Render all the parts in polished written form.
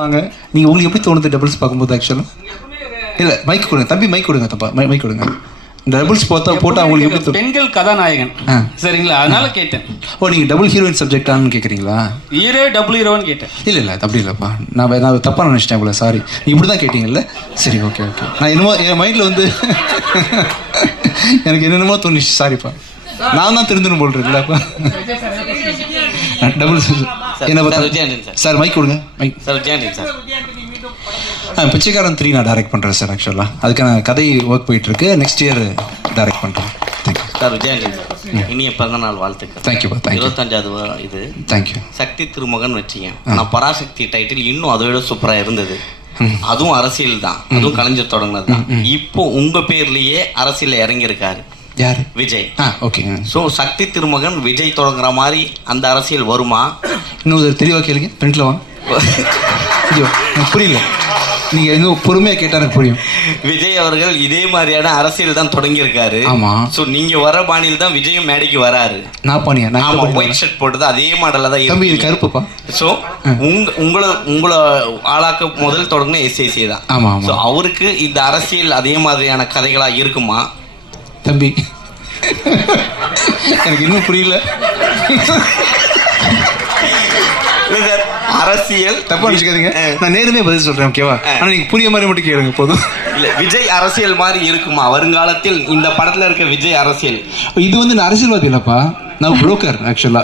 நாங்கள் நீங்கள் உங்களுக்கு எப்படி தோணுது டபுள்ஸ் பார்க்கும்போது ஆக்சுவலாக? இல்லை மைக் கொடுங்க தம்பி, மைக் கொடுங்க தப்பா, மைக் கொடுங்க. டபுள்ஸ் போட்டால் அவங்களுக்கு எப்படி பெண்கள் கதாநாயகன் சரிங்களா, அதனால கேட்டேன். ஓ, நீங்கள் டபுள் ஹீரோயின் சப்ஜெக்டானு கேட்குறீங்களா? ஹீரோ டபுள் ஹீரோன்னு கேட்டேன். இல்லை அப்படி இல்லைப்பா, நான் தப்பாக நினச்சிட்டேன் போல, சாரி. நீ இப்படி தான் கேட்டீங்கல்ல, சரி ஓகே. நான் என்னமோ என் மைண்டில் வந்து எனக்கு என்னென்னமோ தோணுச்சு, சாரிப்பா. நான் தான் திருந்தணும் போல் இருக்குல்லப்பா. டபுள் என்ன பார்த்தா சார் மைக் கொடுங்க, மைக் சார். பிச்சைக்காரன் 3 நான் டைரக்ட் பண்ணுறேன் சார். ஆக்சுவலாக அதுக்கான கதை ஒர்க் போயிட்டு இருக்கு. நெக்ஸ்ட் இயர் டைரக்ட் பண்ணுறேன். Thank you sir. விஜயாண்டி சார், இனிய பிறந்தநாள் வாழ்த்துக்கள். தேங்க்யூப்பா, தேங்க்யூ. 25வது இது. தேங்க்யூ. சக்தி திருமகன் வச்சிங்க. ஆனால் பராசக்தி டைட்டில் இன்னும் அதை விட சூப்பராக இருந்தது. அதுவும் அரசியல் தான், அதுவும் கலைஞர் தொடங்கினது தான். இப்போ உங்க பேர்லயே அரசியல் இறங்கியிருக்காரு யாரு? விஜய். ஓகே. ஸோ சக்தி திருமகன் விஜய் தொடங்குற மாதிரி அந்த அரசியல் வருமா? இன்னும் தெளிவாக கேளுங்க, ஃப்ரெண்ட்ல வாங்க. எனக்கு புரியல, நீங்க இன்னும் பொறுமையா கேட்டா எனக்கு புரியும். விஜய் அவர்கள் இதே மாதிரியான அரசியல் தான் தொடங்கியிருக்காரு. ஆமா. ஸோ நீங்க வர பாணியில் தான் விஜயும் மேடைக்கு வராரு. நான் பாணியா? ஆமா, ஒயிட் ஷர்ட் போட்டது அதே மாடல்ல தான் தம்பி, இது கருப்புப்பா. ஸோ உங்களை ஆளாக்க முதல் தொடங்கின எஸ்ஐசி தான். ஆமா. ஸோ அவருக்கு இந்த அரசியல் அதே மாதிரியான கதைகளா இருக்குமா? தம்பி எனக்கு இன்னும் புரியல. அரசியல் தப்பா நினைச்சுக்காதீங்க, நான் நேருமே பதில் சொல்றேன், ஓகேவா? ஆனா நீங்க புரிய மாதிரி மட்டும் கேளுங்க போதும். இல்ல, விஜய் அரசியல் மாதிரி இருக்குமா வருங்காலத்தில்? இந்த படத்துல இருக்க விஜய் அரசியல் இது வந்து நான் அரசியல்வாதி இல்லப்பா, நான் புரோக்கர். ஆக்சுவலா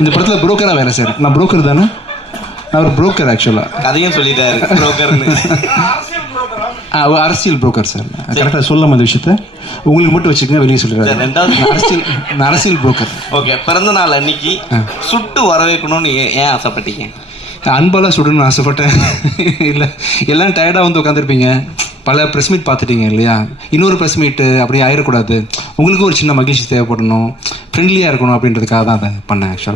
இந்த படத்துல புரோக்கரா வேலை சார். நான் புரோக்கர் தானே, நான் ஒரு புரோக்கர். ஆக்சுவலா கதையும் சொல்லிட்டாரு புரோக்கர்னு. அரசியல் புரோக்கர் சார். கரெக்டா சொல்லலாம் அந்த விஷயத்த, உங்களுக்கு மட்டும் வச்சுக்கோங்க, வெளியே சொல்லிடுறேன். நான் அரசியல் புரோக்கர். ஓகே. பிறந்த நாள் அன்னைக்கு சுட்டு வரவேற்கணும்னு ஏன் ஆசைப்பட்டீங்க? அன்பாலாம் சுடணும்னு ஆசைப்பட்டேன். இல்லை, எல்லாம் டயர்டாக வந்து உட்காந்துருப்பீங்க, பல ப்ரெஸ் மீட் பார்த்துட்டீங்க இல்லையா? இன்னொரு ப்ரெஸ் மீட்டு அப்படி ஆயிடக்கூடாது, உங்களுக்கு ஒரு சின்ன மகிழ்ச்சி தேவைப்படணும், ஃப்ரெண்ட்லியாக இருக்கணும் அப்படின்றதுக்காக தான் அதை பண்ணேன் ஆக்சுவலாக.